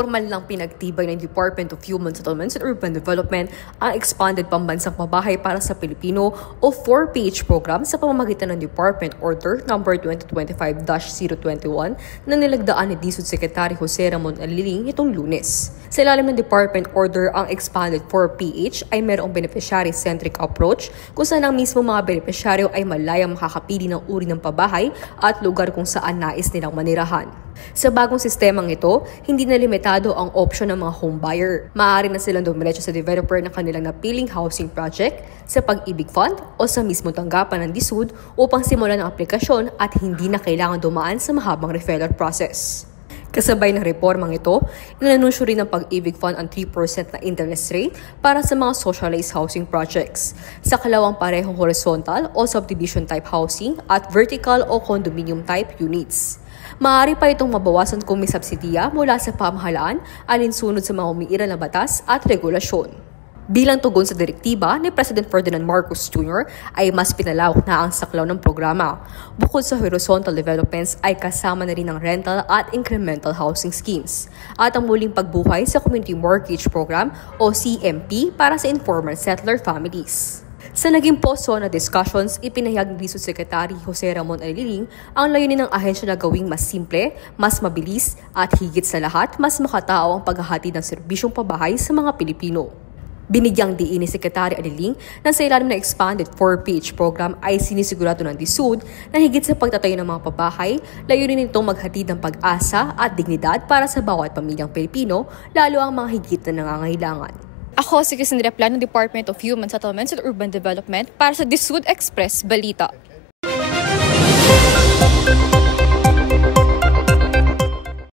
Formal lang pinagtibay ng Department of Human Settlements and Urban Development ang Expanded Pambansang Pabahay para sa Pilipino o 4-page program sa pamamagitan ng Department Order No. 2025-021 na nilagdaan ni DSUD Secretary Jose Ramon Aliling itong Lunes. Sa ilalim ng Department Order, ang Expanded 4PH ay mayroong beneficiary-centric approach kung saan ang mismo mga beneficiaryo ay malayang makakapili ng uri ng pabahay at lugar kung saan nais nilang manirahan. Sa bagong sistemang ito, hindi na limitado ang opsyon ng mga homebuyer. Maaari na silang dumiretso sa developer ng kanilang napiling housing project, sa Pag-ibig Fund o sa mismo tanggapan ng DSUD upang simulan ang aplikasyon at hindi na kailangan dumaan sa mahabang referral process. Kasabay ng reformang ito, inanunsyo rin ng Pag-ibig Fund ang 3% na interest rate para sa mga socialized housing projects. Sa kalawang parehong horizontal o subdivision type housing at vertical o condominium type units. Maaari pa itong mabawasan kung may subsidiya mula sa pamahalaan alinsunod sa mga umiiral na batas at regulasyon. Bilang tugon sa direktiba ni President Ferdinand Marcos Jr. ay mas pinalawak na ang saklaw ng programa. Bukod sa horizontal developments ay kasama na rin ang rental at incremental housing schemes at ang muling pagbuhay sa Community Mortgage Program o CMP para sa informal settler families. Sa naging poso na discussions, ipinahayag ni DSUD Secretary Jose Ramon Aliling ang layunin ng ahensya na gawing mas simple, mas mabilis at higit sa lahat, mas makatao ang paghahatid ng serbisyong pabahay sa mga Pilipino. Binigyang diin ni Secretary Aliling na sa ilalim ng Expanded 4PH program ay sinisigurado ng DSUD na higit sa pagtatayo ng mga pabahay, layunin nitong maghatid ng pag-asa at dignidad para sa bawat pamilyang Pilipino, lalo ang mga higit na nangangailangan. Ako si Cassandra Plano, Department of Human Settlements and Urban Development para sa DSUD Express Balita.